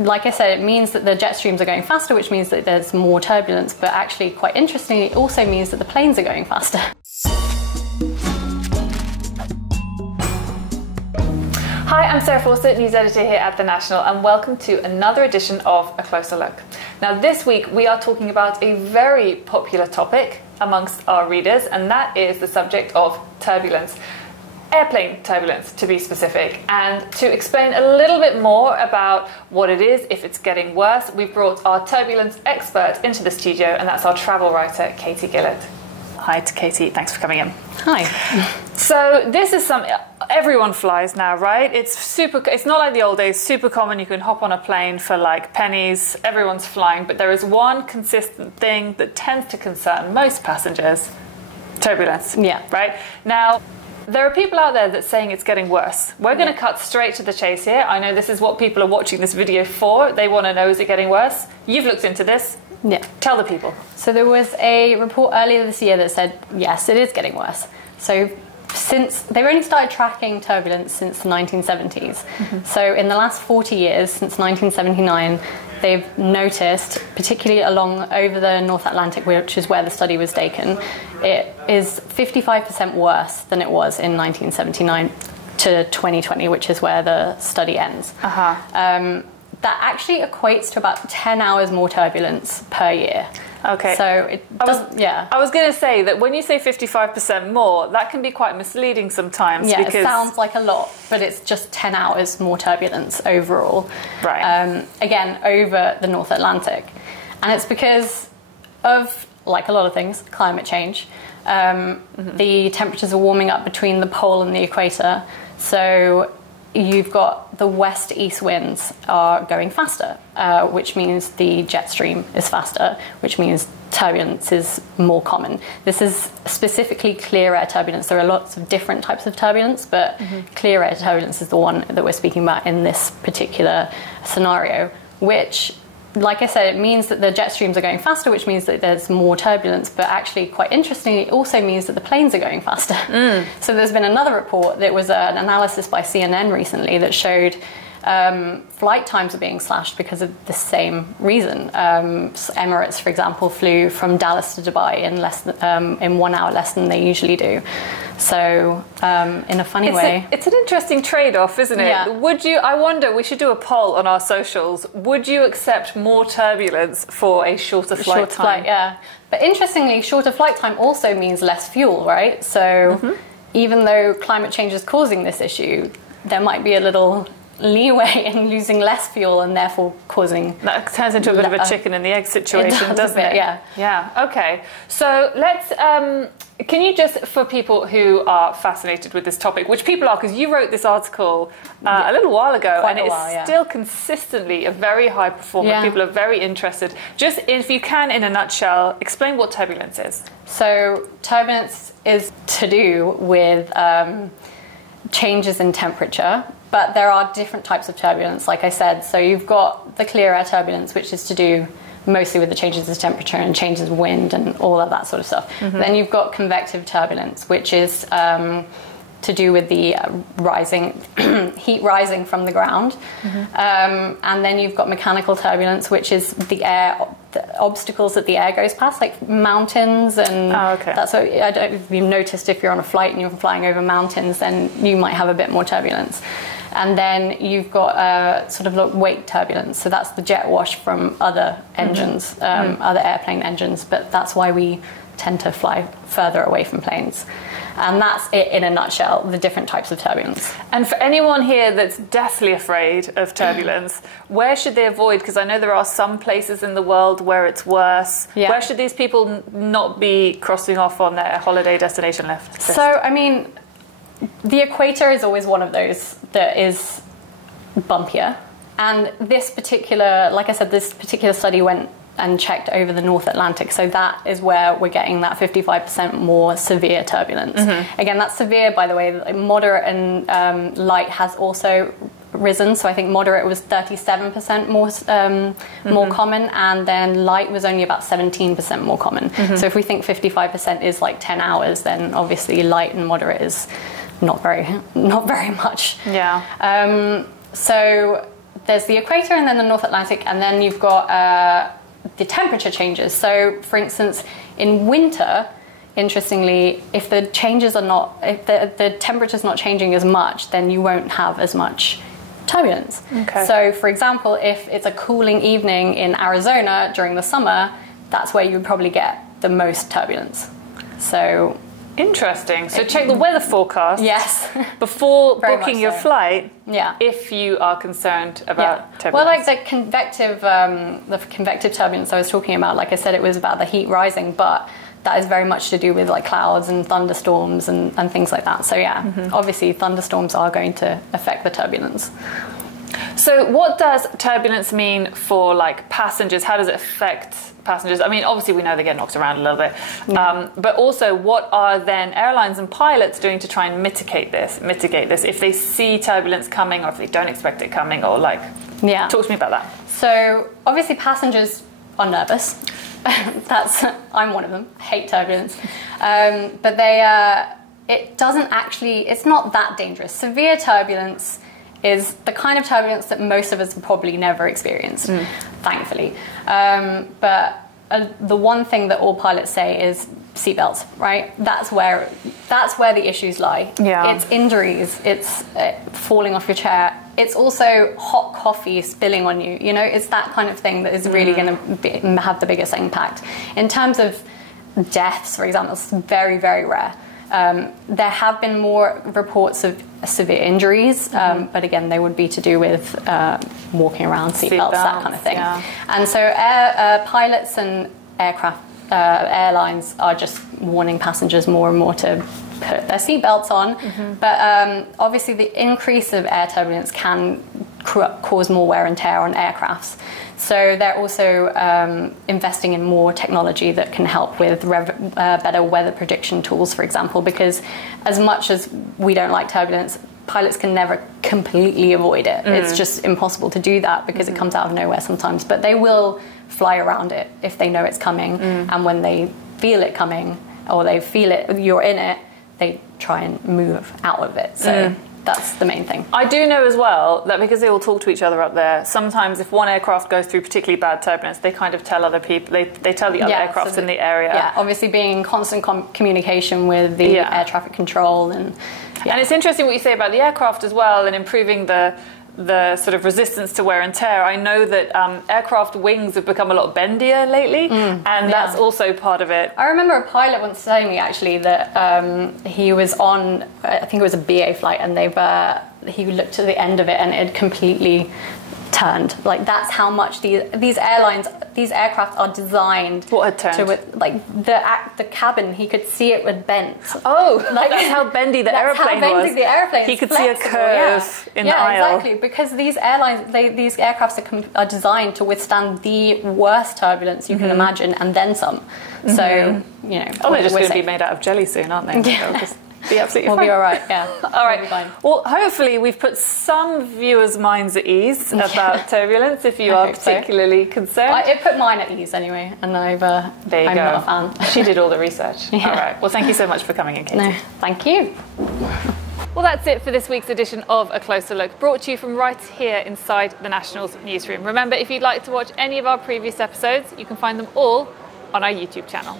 like I said, it means that the jet streams are going faster, which means that there's more turbulence, but actually, quite interestingly, it also means that the planes are going faster. Hi, I'm Sarah Fawcett, news editor here at The National, and welcome to another edition of A Closer Look. Now, this week we are talking about a very popular topic amongst our readers, and that is the subject of turbulence. Airplane turbulence, to be specific. And to explain a little bit more about what it is, if it's getting worse, we've brought our turbulence expert into the studio, and that's our travel writer, Katie Gillett. Hi to Katie, thanks for coming in. Hi. So this is something, everyone flies now, right? It's not like the old days, super common. You can hop on a plane for like pennies, everyone's flying, but there is one consistent thing that tends to concern most passengers: turbulence. Yeah. Right? Now, there are people out there that's saying it's getting worse. We're going to cut straight to the chase here. I know this is what people are watching this video for. They want to know, is it getting worse? You've looked into this. Yeah. Tell the people. So there was a report earlier this year that said, yes, it is getting worse. So since they've only started tracking turbulence since the 1970s. Mm-hmm. So in the last 40 years, since 1979, they've noticed, particularly over the North Atlantic, which is where the study was taken, it is 55% worse than it was in 1979 to 2020, which is where the study ends. Uh-huh. That actually equates to about 10 hours more turbulence per year. Okay. So it doesn't, I was going to say that when you say 55% more, that can be quite misleading sometimes. Yeah, because it sounds like a lot, but it's just 10 hours more turbulence overall. Right. Again, over the North Atlantic. And it's because of, like a lot of things, climate change. The temperatures are warming up between the pole and the equator. So you've got the west-east winds are going faster, which means the jet stream is faster, which means turbulence is more common. This is specifically clear air turbulence. There are lots of different types of turbulence, but clear air turbulence is the one that we're speaking about in this particular scenario, which, like I said, it means that the jet streams are going faster, which means that there's more turbulence, but actually, quite interestingly, it also means that the planes are going faster. So there's been another report that was an analysis by CNN recently that showed flight times are being slashed because of the same reason. Emirates, for example, flew from Dallas to Dubai in 1 hour less than they usually do. So, in a funny way, it's an interesting trade-off, isn't it? Yeah. I wonder, we should do a poll on our socials. Would you accept more turbulence for a shorter flight time? Yeah. But interestingly, shorter flight time also means less fuel, right? So, even though climate change is causing this issue, there might be a little leeway in losing less fuel and therefore causing... That turns into a bit of a chicken and the egg situation, doesn't it? Yeah. Yeah, okay. So let's... can you just, for people who are fascinated with this topic, which people are, because you wrote this article a little while ago, and it's still consistently a very high performer. Yeah. People are very interested. Just, if you can, in a nutshell, explain what turbulence is. So turbulence is to do with changes in temperature, but there are different types of turbulence, like I said. So you've got the clear air turbulence, which is to do mostly with the changes in temperature and changes in wind and all of that sort of stuff. Then you've got convective turbulence, which is to do with the heat rising from the ground. And then you've got mechanical turbulence, which is the obstacles that the air goes past, like mountains and that's what I don't know if you've noticed. If you're on a flight and you're flying over mountains, then you might have a bit more turbulence. And then you've got sort of like wake turbulence. So that's the jet wash from other engines, other airplane engines. But that's why we tend to fly further away from planes. And that's it in a nutshell, the different types of turbulence. And for anyone here that's deathly afraid of turbulence, where should they avoid? Because I know there are some places in the world where it's worse. Yeah. Where should these people not be crossing off on their holiday destination list? So, I mean, the equator is always one of those that is bumpier. And this particular, like I said, this particular study went and checked over the North Atlantic. So that is where we're getting that 55% more severe turbulence. Again, that's severe, by the way. Moderate and light has also risen. So I think moderate was 37% more common, and then light was only about 17% more common. So if we think 55% is like 10 hours, then obviously light and moderate is not very much. Yeah. So there's the equator and then the North Atlantic, and then you've got the temperature changes. So, for instance, in winter, interestingly, if the temperature's not changing as much, then you won't have as much turbulence. Okay. So, for example, if it's a cooling evening in Arizona during the summer, that's where you would probably get the most turbulence. So, interesting. So check the weather forecast. yes, before Very booking much your so. flight. Yeah. If you are concerned about turbulence. Well, like the convective turbulence I was talking about, like I said, it was about the heat rising, but that is very much to do with like clouds and thunderstorms and things like that. So yeah, obviously thunderstorms are going to affect the turbulence. So what does turbulence mean for like passengers? How does it affect passengers? I mean, obviously we know they get knocked around a little bit, but also what are then airlines and pilots doing to try and mitigate this if they see turbulence coming or if they don't expect it coming, or like, talk to me about that. So obviously passengers are nervous. I'm one of them. I hate turbulence, but it's not that dangerous. Severe turbulence is the kind of turbulence that most of us have probably never experienced, thankfully. But the one thing that all pilots say is seatbelts, right? That's where the issues lie. Yeah. It's injuries, it's falling off your chair. It's also hot coffee spilling on you. You know, it's that kind of thing that is really going to have the biggest impact. In terms of deaths, for example, it's very, very rare. There have been more reports of severe injuries, but again, they would be to do with walking around, seatbelts, that kind of thing. Yeah. And so pilots and airlines are just warning passengers more and more to put their seatbelts on. But obviously the increase of air turbulence can cause more wear and tear on aircrafts. So they're also investing in more technology that can help with better weather prediction tools, for example, because as much as we don't like turbulence, pilots can never completely avoid it. It's just impossible to do that because it comes out of nowhere sometimes. But they will fly around it if they know it's coming. And when they feel it coming, or they feel it, you're in it, they try and move out of it. So that's the main thing. I do know as well that because they all talk to each other up there, sometimes if one aircraft goes through particularly bad turbulence, they kind of tell other people, they tell the other aircrafts in the area. Yeah, obviously being in constant communication with the air traffic control. And it's interesting what you say about the aircraft as well, and improving the sort of resistance to wear and tear. I know that aircraft wings have become a lot bendier lately, and that's also part of it. I remember a pilot once telling me actually that he was on, I think it was a BA flight, and he looked at the end of it and it had completely turned. Like, that's how much these aircraft are designed. What had turned? To, like the cabin, he could see it was bent. Oh, like that's how bendy the airplane was. How bendy the airplane. He could see a curve in the aisle. Yeah, exactly. Because these airlines, these aircrafts are designed to withstand the worst turbulence you can imagine, and then some. So you know. Oh, they're just going to be made out of jelly soon, aren't they? Yeah. Be absolutely fine. We'll be all right, yeah. All right. Well, hopefully we've put some viewers' minds at ease about turbulence, if you are particularly concerned. It put mine at ease anyway, and I'm not a fan. She did all the research. Yeah. All right. Well, thank you so much for coming in, Katie. No, thank you. Well, that's it for this week's edition of A Closer Look, brought to you from right here inside the National's newsroom. Remember, if you'd like to watch any of our previous episodes, you can find them all on our YouTube channel.